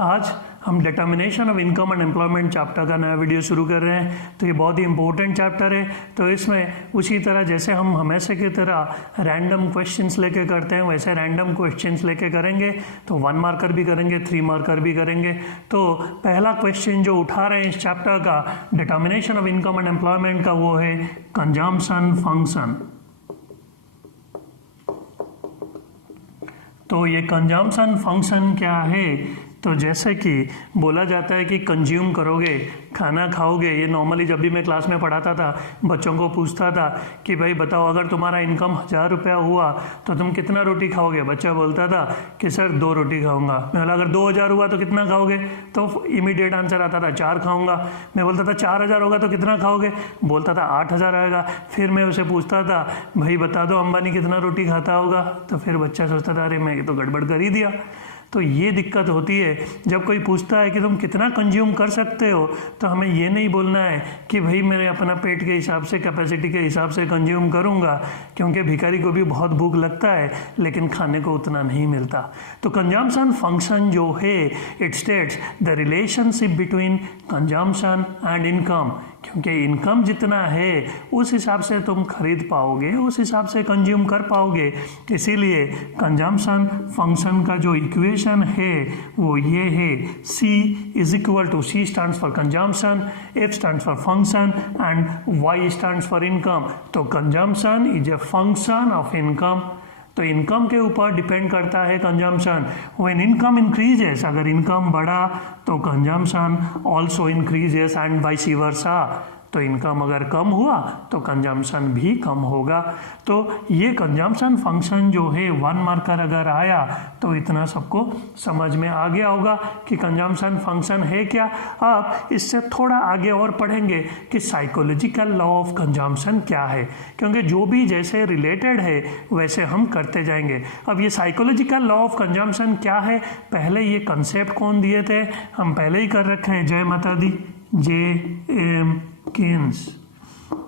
आज हम determination of income and employment chapter का नया वीडियो शुरू कर रहे हैं। तो ये बहुत ही इंपॉर्टेंट चैप्टर है। तो इसमें उसी तरह जैसे हम हमेशा की तरह रैंडम क्वेश्चंस लेके करते हैं वैसे रैंडम क्वेश्चंस लेके करेंगे। तो 1 मार्कर भी करेंगे, 3 मार्कर भी करेंगे। तो पहला क्वेश्चन जो उठा रहे हैं इस चैप्टर का determination of income and employment का वो है कंजम्पशन फंक्शन। तो ये कंजम्पशन फंक्शन क्या है? तो जैसे कि बोला जाता है कि कंज्यूम करोगे, खाना खाओगे। ये नॉर्मली जब भी मैं क्लास में पढ़ाता था बच्चों को पूछता था कि भाई बताओ अगर तुम्हारा इनकम 1000 रुपया हुआ तो तुम कितना रोटी खाओगे? बच्चा बोलता था कि सर 2 रोटी खाऊंगा। मैं बोला अगर 2000 हुआ तो कितना खाओगे? तो इमीडिएट आंसर आता था 4 खाऊंगा। मैं बोलता था 4000 होगा तो कितना खाओगे? बोलता था 8000 आएगा। फिर मैं उसे पूछता था भाई बता दो अंबानी कितना रोटी खाता होगा? तो फिर बच्चा सोचता था अरे मैं तो गड़बड़ कर ही दिया। तो ये दिक्कत होती है जब कोई पूछता है कि तुम कितना कंज्यूम कर सकते हो, तो हमें ये नहीं बोलना है कि भाई मेरे अपना पेट के हिसाब से कैपेसिटी के हिसाब से कंज्यूम करूँगा, क्योंकि भिखारी को भी बहुत भूख लगता है लेकिन खाने को उतना नहीं मिलता। तो कंजम्पशन फंक्शन जो है it states the relationship between consumption and income. क्योंकि इनकम जितना है उस हिसाब से तुम खरीद पाओगे, उस हिसाब से कंज्यूम कर पाओगे। इसीलिए कंजम्पशन फंक्शन का जो इक्वेशन है वो ये है C is equal to C stands for consumption, F stands for function and Y stands for income. तो consumption is a function of income. तो इनकम के ऊपर डिपेंड करता है कंजम्पशन। व्हेन इनकम इंक्रीजेस, अगर इनकम बढ़ा तो consumption also increases and vice versa. तो इनकम अगर कम हुआ तो कंजम्पशन भी कम होगा। तो ये कंजम्पशन फंक्शन जो है 1 मार्कर अगर आया तो इतना सबको समझ में आ गया होगा कि कंजम्पशन फंक्शन है क्या। अब इससे थोड़ा आगे और पढ़ेंगे कि साइकोलॉजिकल लॉ ऑफ कंजम्पशन क्या है, क्योंकि जो भी जैसे रिलेटेड है वैसे हम करते जाएंगे। अब ये साइकोलॉजिकल लॉ ऑफ कंजम्पशन क्या है, पहले ये कंसेप्ट कौन दिए थे, हम पहले ही कर रखे हैं, जय माता दी, J.M. केन्स।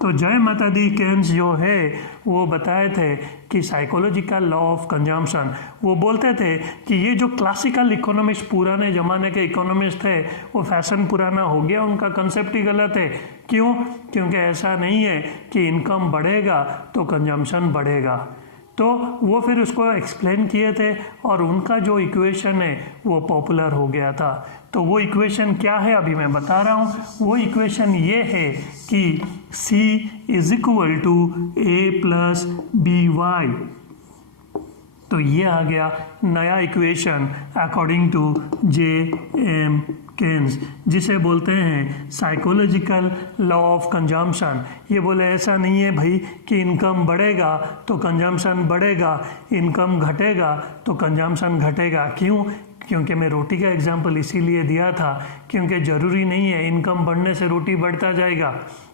तो जय माता दी केन्स जो है वो बताए थे कि साइकोलॉजिकल लॉ ऑफ कंजम्पशन, वो बोलते थे कि ये जो क्लासिकल इकोनॉमिस्ट पुराने ज़माने के इकोनॉमिस्ट थे वो फैशन पुराना हो गया, उनका कंसेप्ट ही गलत है। क्यों? क्योंकि ऐसा नहीं है कि इनकम बढ़ेगा तो कंजम्पशन बढ़ेगा। तो वो फिर उसको एक्सप्लेन किए थे और उनका जो इक्वेशन है वो पॉपुलर हो गया था। तो वो इक्वेशन क्या है अभी मैं बता रहा हूँ। वो इक्वेशन ये है कि C is equal to A plus BY। तो ये आ गया नया equation according to J.M. Keynes, जिसे बोलते हैं साइकोलॉजिकल लॉ ऑफ कंजम्पशन। ये बोले ऐसा नहीं है भाई कि इनकम बढ़ेगा तो कंजम्पशन बढ़ेगा, इनकम घटेगा तो कंजम्पशन घटेगा। क्यों? क्योंकि मैं रोटी का एग्जाम्पल इसीलिए दिया था क्योंकि ज़रूरी नहीं है इनकम बढ़ने से रोटी बढ़ता जाएगा।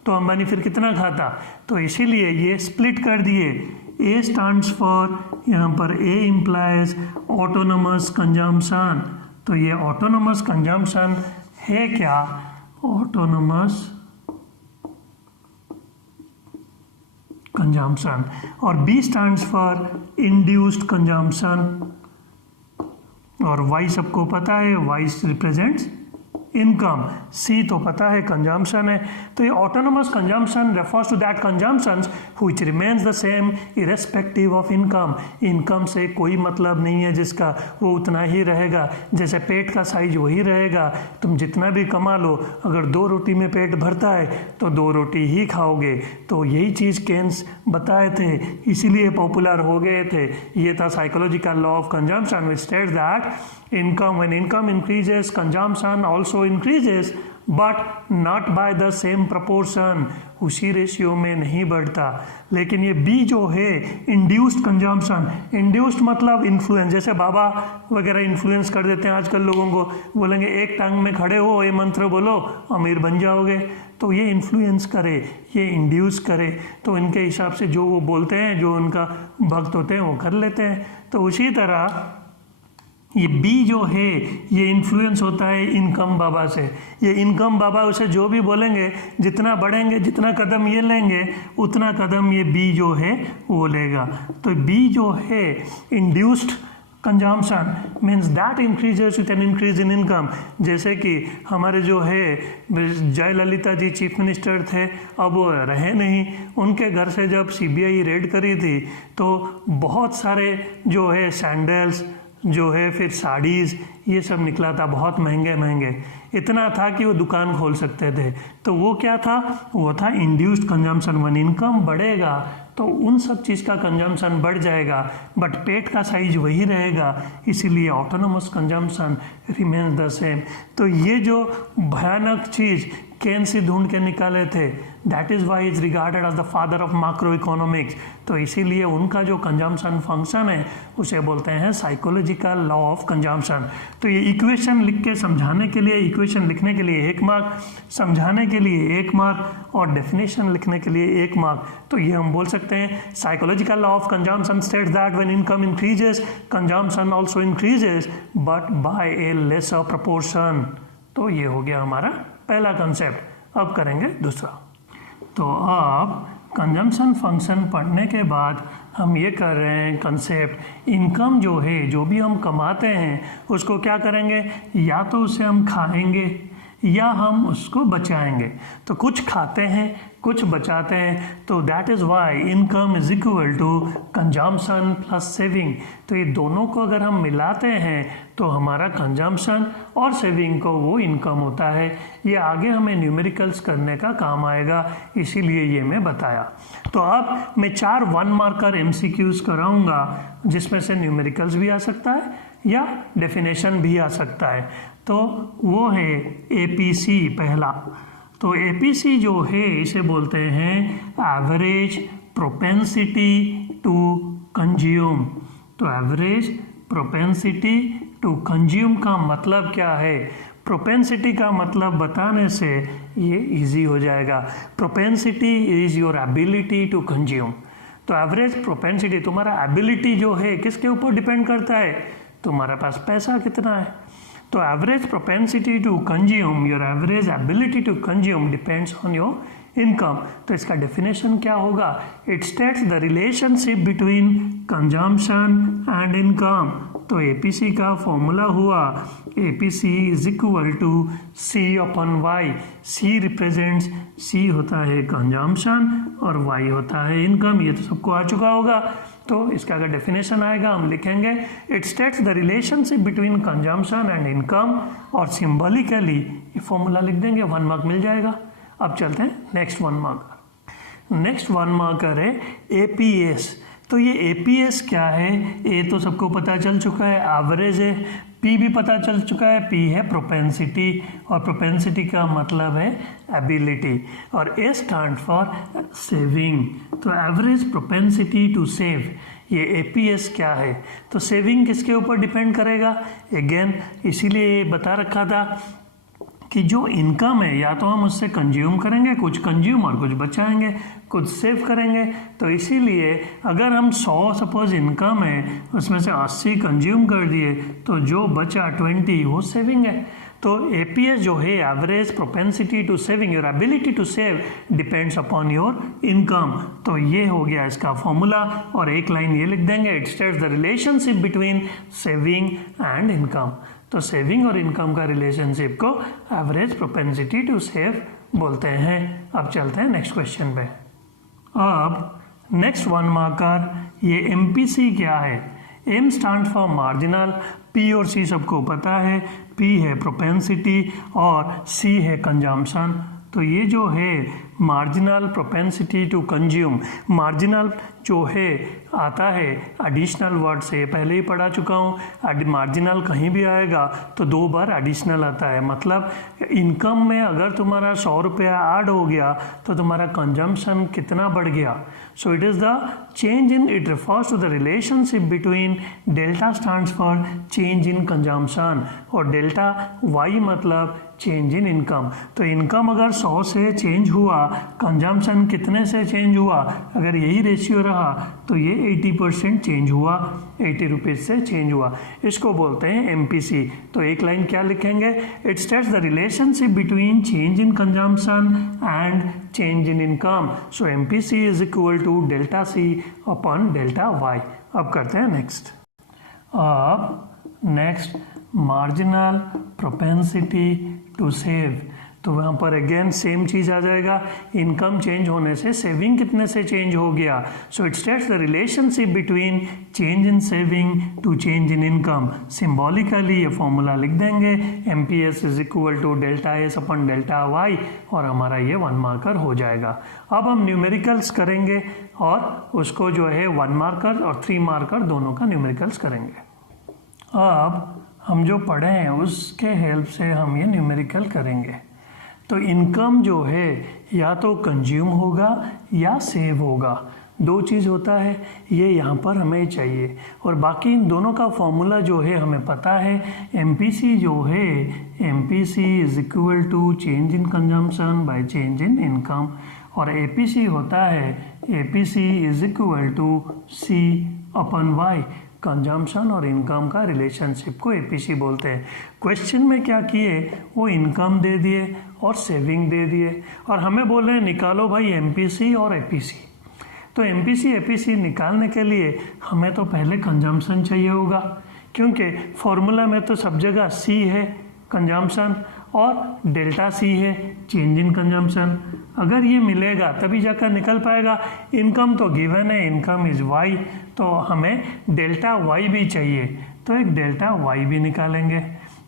तो अंबानी फिर कितना खाता? तो इसीलिए ये स्प्लिट कर दिए। A स्टैंड्स फॉर, यहाँ पर A इम्प्लाइज ऑटोनोमस कंजम्पशन। तो ये ऑटोनोमस कंजम्पशन है क्या? Autonomous consumption. और B stands for induced consumption. और Y सबको पता है, Y रिप्रेजेंट्स इनकम, C तो पता है कंजम्पशन है। तो ये autonomous consumption refers to that consumptions which remains the same irrespective of income. Income से कोई मतलब नहीं है जिसका, वो उतना ही रहेगा। जैसे पेट का साइज वही रहेगा, तुम जितना भी कमा लो, अगर 2 रोटी में पेट भरता है तो 2 रोटी ही खाओगे। तो यही चीज़ केन्स बताए थे, इसीलिए पॉपुलर हो गए थे। ये था psychological law of consumption which states that income, when income increases, consumption also increases, but not by the same proportion, उसी रेशियो में नहीं बढ़ता। लेकिन ये B जो है इंड्यूस्ड कंजम्पशन, इंड्यूस्ड मतलब इन्फ्लुएंस, जैसे बाबा वगैरह इन्फ्लुएंस कर देते हैं आजकल लोगों को, बोलेंगे एक टांग में खड़े हो, ये मंत्र बोलो अमीर बन जाओगे। तो ये इन्फ्लुएंस करे, ये इंड्यूस करे, तो इनके हिसाब से जो वो बोलते हैं, जो उनका भक्त होते हैं वो कर लेते हैं। तो उसी तरह ये बी जो है ये इन्फ्लुएंस होता है इनकम बाबा से। ये इनकम बाबा उसे जो भी बोलेंगे, जितना बढ़ेंगे, जितना कदम ये लेंगे, उतना कदम ये बी जो है वो लेगा। तो बी जो है induced consumption means that increases with an increase in income. जैसे कि हमारे जो है जयललिता जी चीफ मिनिस्टर थे, अब वो रहे नहीं, उनके घर से जब सीबीआई रेड करी थी तो बहुत सारे जो है सैंडल्स जो है फिर साड़ीज़ ये सब निकला था, बहुत महंगे महंगे, इतना था कि वो दुकान खोल सकते थे। तो वो क्या था, वो था इंड्यूस्ड कंजम्पशन। वन इनकम बढ़ेगा तो उन सब चीज़ का कंजम्पशन बढ़ जाएगा, बट पेट का साइज वही रहेगा, इसीलिए autonomous consumption remains the same. तो ये जो भयानक चीज़ केन्स ही ढूंढ के निकाले थे, that is why is regarded as the father of micro economics. तो इसीलिए उनका जो कंजम्पशन फंक्शन है उसे बोलते हैं साइकोलॉजिकल लॉ ऑफ कंजम्पशन। तो ये इक्वेशन लिख के समझाने के लिए, इक्वेशन लिखने के लिए 1 मार्क, समझाने के लिए 1 मार्क और डेफिनेशन लिखने के लिए 1 मार्क। तो ये हम बोल सकते हैं psychological law of consumption states that when income increases consumption also increases but by A laser proportion. तो ये हो गया हमारा पहला कंसेप्ट। अब करेंगे दूसरा। तो अब कंजम्पशन फंक्शन पढ़ने के बाद हम ये कर रहे हैं कंसेप्ट, इनकम जो है, जो भी हम कमाते हैं उसको क्या करेंगे, या तो उसे हम खाएंगे या हम उसको बचाएंगे। तो कुछ खाते हैं कुछ बचाते हैं, तो that is why income is equal to consumption plus saving. तो ये दोनों को अगर हम मिलाते हैं तो हमारा कंजम्पशन और सेविंग को वो इनकम होता है। ये आगे हमें न्यूमेरिकल्स करने का काम आएगा, इसीलिए ये मैं बताया। तो अब मैं 4 1 मार्कर MCQs कराऊंगा, जिसमें से न्यूमेरिकल्स भी आ सकता है या डेफिनेशन भी आ सकता है। तो वो है APC पहला। तो APC जो है इसे बोलते हैं एवरेज प्रोपेंसिटी टू कंज्यूम। तो एवरेज प्रोपेंसिटी टू कंज्यूम का मतलब क्या है, प्रोपेंसिटी का मतलब बताने से ये इजी हो जाएगा। Propensity is your ability to consume. तो एवरेज प्रोपेंसिटी, तुम्हारा एबिलिटी जो है किसके ऊपर डिपेंड करता है, तुम्हारे पास पैसा कितना है। तो average propensity to consume, your average ability to consume depends on your income. तो इसका डेफिनेशन क्या होगा, it states the relationship between consumption and income. तो APC का फॉर्मूला हुआ APC is equal to C/Y। C represents, C होता है consumption और Y होता है इनकम। ये तो सबको आ चुका होगा। तो इसका अगर डेफिनेशन आएगा हम लिखेंगे it states the relationship between consumption and income, और सिंबॉलिकली ये फॉर्मूला लिख देंगे, 1 मार्क मिल जाएगा। अब चलते हैं नेक्स्ट 1 मार्कर। नेक्स्ट 1 मार्कर है APS। तो ये APS क्या है, A तो सबको पता चल चुका है, एवरेज है। P भी पता चल चुका है, P है प्रोपेंसिटी, और प्रोपेंसिटी का मतलब है एबिलिटी, और A स्टैंड फॉर सेविंग। तो एवरेज प्रोपेंसिटी टू सेव, ये APS क्या है। तो सेविंग किसके ऊपर डिपेंड करेगा, अगेन इसीलिए बता रखा था कि जो इनकम है या तो हम उससे कंज्यूम करेंगे, कुछ कंज्यूम और कुछ बचाएंगे, कुछ सेव करेंगे। तो इसीलिए अगर हम 100 सपोज इनकम है, उसमें से 80 कंज्यूम कर दिए, तो जो बचा 20 वो सेविंग है। तो APS जो है average propensity to saving, your ability to save depends upon your income. तो ये हो गया इसका फॉर्मूला, और एक लाइन ये लिख देंगे, it states the relationship between saving and income. तो सेविंग और इनकम का रिलेशनशिप को एवरेज प्रोपेंसिटी टू सेव बोलते हैं। अब चलते हैं नेक्स्ट क्वेश्चन पे। अब नेक्स्ट 1 मार्कर, ये MPC क्या है। M stand for marginal, P और C सबको पता है, P है प्रोपेंसिटी और C है कंजम्पशन। तो ये जो है marginal propensity to consume, marginal जो है आता है एडिशनल वर्ड से, पहले ही पढ़ा चुका हूँ। मार्जिनल कहीं भी आएगा तो 2 बार एडिशनल आता है, मतलब इनकम में अगर तुम्हारा 100 रुपया ऐड हो गया तो तुम्हारा कंजम्पशन कितना बढ़ गया। So it is the change in, it refers to the relationship between, delta stands for change in consumption और डेल्टा Y मतलब चेंज इन इनकम। तो इनकम अगर 100 से चेंज हुआ, कंजम्पशन कितने से चेंज हुआ, अगर यही रेशियो रहा तो ये 80% चेंज हुआ, 80 रुपीज़ से चेंज हुआ। इसको बोलते हैं MPC। तो एक लाइन क्या लिखेंगे, it states the relationship between change in consumption and change in income. So MPC is equal to delta C upon delta Y। अब करते हैं नेक्स्ट। अब next marginal propensity to save, तो वहाँ पर अगेन सेम चीज़ आ जाएगा, इनकम चेंज होने से सेविंग कितने से चेंज हो गया। So it states the relationship between change in saving to change in income. Symbolically ये फॉर्मूला लिख देंगे, MPS is equal to delta S upon delta Y, और हमारा ये 1 मार्कर हो जाएगा। अब हम न्यूमेरिकल्स करेंगे और उसको जो है 1 मार्कर और 3 मार्कर दोनों का न्यूमेरिकल्स करेंगे। अब हम जो पढ़े हैं उसके हेल्प से हम ये न्यूमेरिकल करेंगे। तो इनकम जो है या तो कंज्यूम होगा या सेव होगा, दो चीज़ होता है, ये यहाँ पर हमें चाहिए। और बाकी इन दोनों का फॉर्मूला जो है हमें पता है, MPC जो है MPC is equal to change in consumption by change in income, और APC होता है APC is equal to C upon Y। Consumption और इनकम का रिलेशनशिप को APC बोलते हैं। क्वेश्चन में क्या किए, वो इनकम दे दिए और सेविंग दे दिए, और हमें बोल रहे हैं निकालो भाई MPC और APC। तो MPC APC निकालने के लिए हमें तो पहले कंजम्पशन चाहिए होगा, क्योंकि फॉर्मूला में तो सब जगह C है कंजम्पशन और डेल्टा C है चेंज इन कंजम्पशन। अगर ये मिलेगा तभी जाकर निकल पाएगा। इनकम तो गिवन है, इनकम इज Y, तो हमें डेल्टा Y भी चाहिए, तो एक डेल्टा Y भी निकालेंगे।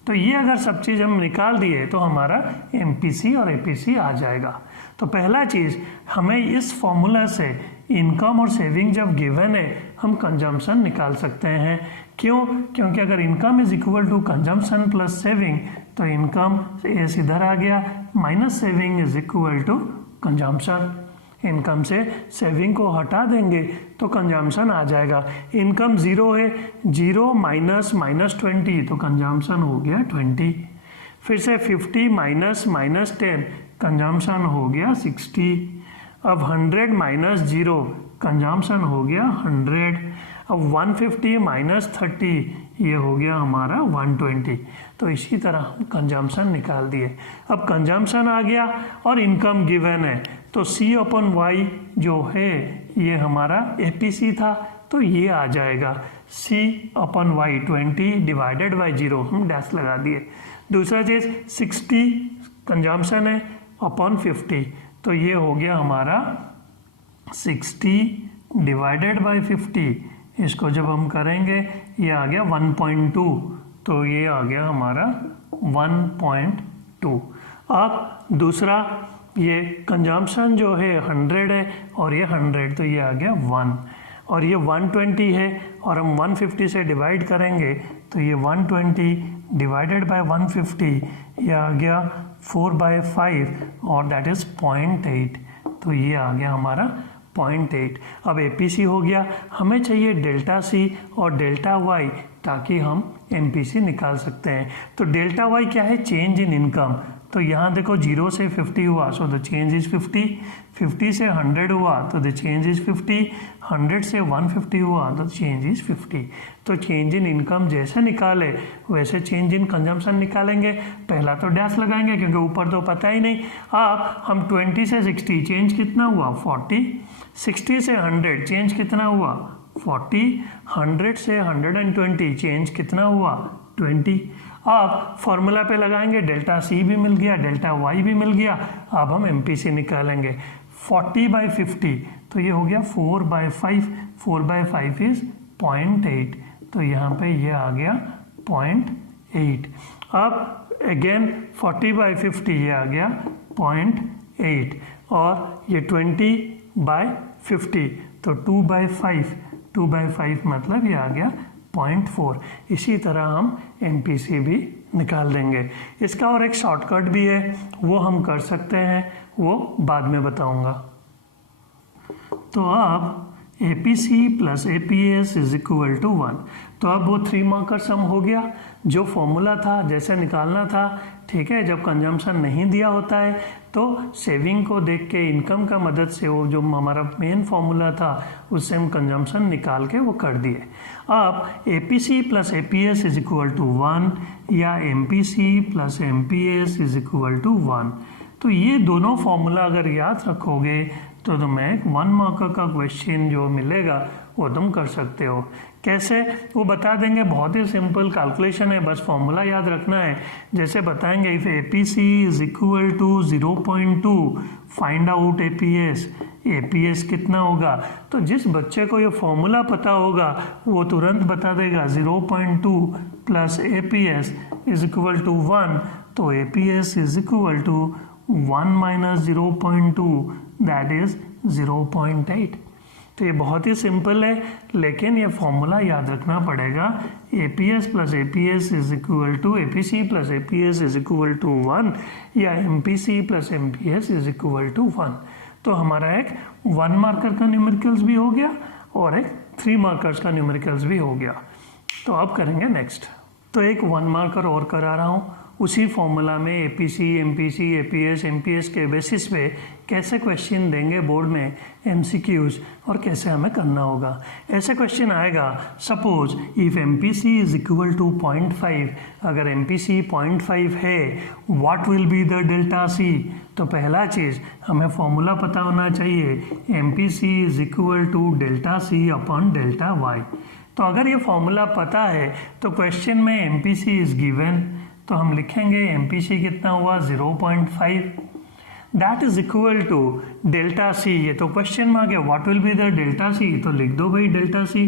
तो ये अगर सब चीज़ हम निकाल दिए तो हमारा MPC और APC आ जाएगा। तो पहला चीज़ हमें इस फॉर्मूला से इनकम और सेविंग जब गिवन है हम कंजम्पशन निकाल सकते हैं। क्यों? क्योंकि अगर income is equal to consumption plus saving, तो इनकम एस इधर आ गया, minus saving is equal to consumption. Income से सेविंग को हटा देंगे तो कंजम्पशन आ जाएगा। इनकम 0 है, 0 माइनस -20, तो कंजम्पशन हो गया 20। फिर से 50 माइनस -10, कंजम्पशन हो गया 60। अब 100 माइनस 0, कंजम्पशन हो गया 100। अब 150 माइनस 30, ये हो गया हमारा 120। तो इसी तरह हम कंजम्पशन निकाल दिए। अब कंजम्पशन आ गया और इनकम गिवन है, तो C अपन Y जो है ये हमारा APC था, तो ये आ जाएगा C upon Y 20 divided by 0, हम डैश लगा दिए। दूसरा चीज़ 60 कंजम्पशन है अपन 50, तो ये हो गया हमारा 60 डिवाइडेड बाई 50। इसको जब हम करेंगे ये आ गया 1.2, तो ये आ गया हमारा 1.2। अब दूसरा ये कंजम्पशन जो है 100 है और ये 100, तो ये आ गया 1, और ये 120 है और हम 150 से डिवाइड करेंगे तो ये 120 डिवाइडेड बाय 150, ये आ गया 4/5 और दैट इज़ 0.8, तो ये आ गया हमारा 0.8। अब APC हो गया, हमें चाहिए डेल्टा C और डेल्टा Y ताकि हम MPC निकाल सकते हैं। तो डेल्टा Y क्या है? Change in income. तो यहाँ देखो 0 से 50 हुआ, सो द चेंज इज 50। 50 से 100 हुआ तो द चेंज इज 50। 100 से 150 हुआ तो चेंज इज 50। तो चेंज इन इनकम जैसे निकाले वैसे चेंज इन कंजम्पशन निकालेंगे। पहला तो डैश लगाएंगे क्योंकि ऊपर तो पता ही नहीं। अब हम 20 से 60 चेंज कितना हुआ? 40। 60 से 100 चेंज कितना हुआ? 40। 100 से 120 चेंज कितना हुआ? 20। अब फॉर्मूला पे लगाएंगे, डेल्टा C भी मिल गया, डेल्टा Y भी मिल गया। अब हम MPC निकालेंगे। 40/50, तो ये हो गया 4/5। 4/5 इज 0.8, तो यहाँ पे ये आ गया 0.8। अब अगेन 40/50 ये आ गया 0.8, और ये 20/50 तो 2/5। 2/5 मतलब ये आ गया 0.4। इसी तरह हम MPC भी निकाल देंगे। इसका और एक शॉर्टकट भी है, वो हम कर सकते हैं, वो बाद में बताऊंगा। तो अब APC plus APS is equal to 1, तो अब वो 3 मार्कर सम हो गया। जो फॉर्मूला था जैसे निकालना था, ठीक है, जब कंजम्पशन नहीं दिया होता है तो सेविंग को देख के इनकम का मदद से वो जो हमारा मेन फॉर्मूला था उससे हम कंजम्पशन निकाल के वो कर दिए। अब APC plus APS is equal to 1 या MPC plus MPS is equal to 1, तो ये दोनों फॉर्मूला अगर याद रखोगे तो तुम्हें 1 मार्कर का क्वेश्चन जो मिलेगा वो तुम कर सकते हो। कैसे वो बता देंगे, बहुत ही सिंपल कैलकुलेशन है, बस फॉर्मूला याद रखना है। जैसे बताएंगे if APC is equal to 0.2 find out APS, APS कितना होगा। तो जिस बच्चे को ये फॉर्मूला पता होगा वो तुरंत बता देगा 0.2 plus APS is equal to 1, तो APS is equal to 1 minus 0.2 that is 0.8। तो ये बहुत ही सिंपल है, लेकिन ये फॉर्मूला याद रखना पड़ेगा। APS plus APS is equal to APC plus APS is equal to 1 या MPC plus MPS is equal to 1। तो हमारा एक 1 मार्कर का न्यूमेरिकल्स भी हो गया और एक 3 मार्कर्स का न्यूमेरिकल्स भी हो गया। तो अब करेंगे नेक्स्ट। तो एक 1 मार्कर और करा रहा हूँ, उसी फॉर्मूला में APC, MPC, APS, MPS के बेसिस पे कैसे क्वेश्चन देंगे बोर्ड में MCQs और कैसे हमें करना होगा। ऐसे क्वेश्चन आएगा, suppose if MPC is equal to 0.5, अगर MPC 0.5 है what will be the delta C। तो पहला चीज़ हमें फॉर्मूला पता होना चाहिए, MPC is equal to delta C upon delta Y। तो अगर ये फॉर्मूला पता है तो क्वेश्चन में MPC इज गिवन, तो हम लिखेंगे MPC कितना हुआ 0.5 that is equal to delta C। ये तो क्वेश्चन में आ गया, what will be the delta C, तो लिख दो भाई delta C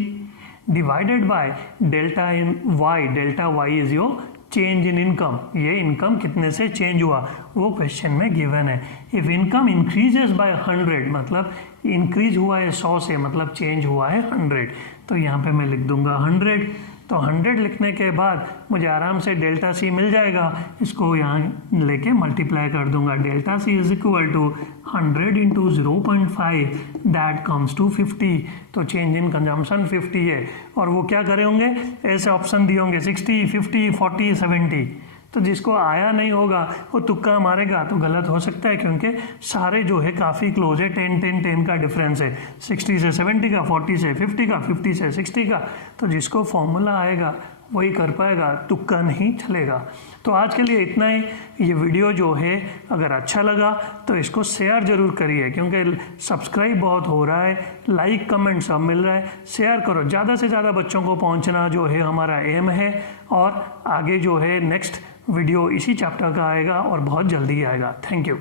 divided by delta in Y। Delta Y is your change in income, ये इनकम कितने से चेंज हुआ वो क्वेश्चन में गिवन है। इफ इनकम इंक्रीजेस बाय 100, मतलब इंक्रीज हुआ है 100 से, मतलब चेंज हुआ है 100, तो यहाँ पे मैं लिख दूंगा 100। तो 100 लिखने के बाद मुझे आराम से डेल्टा C मिल जाएगा, इसको यहाँ लेके मल्टीप्लाई कर दूंगा। Delta C is equal to 100 into 0.5 that comes to 50। तो चेंज इन कंजम्पशन 50 है, और वो क्या करे होंगे, ऐसे ऑप्शन दिए होंगे 60, 50, 40, 70। तो जिसको आया नहीं होगा वो तुक्का मारेगा तो गलत हो सकता है, क्योंकि सारे जो है काफ़ी क्लोज है, 10, 10, 10 का डिफरेंस है, 60 से 70 का, 40 से 50 का, 50 से 60 का। तो जिसको फॉर्मूला आएगा वही कर पाएगा, तुक्का नहीं चलेगा। तो आज के लिए इतना ही। ये वीडियो जो है अगर अच्छा लगा तो इसको शेयर ज़रूर करिए, क्योंकि सब्सक्राइब बहुत हो रहा है, लाइक कमेंट सब मिल रहा है, शेयर करो, ज़्यादा से ज़्यादा बच्चों को पहुंचना जो है हमारा एम है। और आगे जो है नेक्स्ट वीडियो इसी चैप्टर का आएगा और बहुत जल्दी आएगा। Thank you.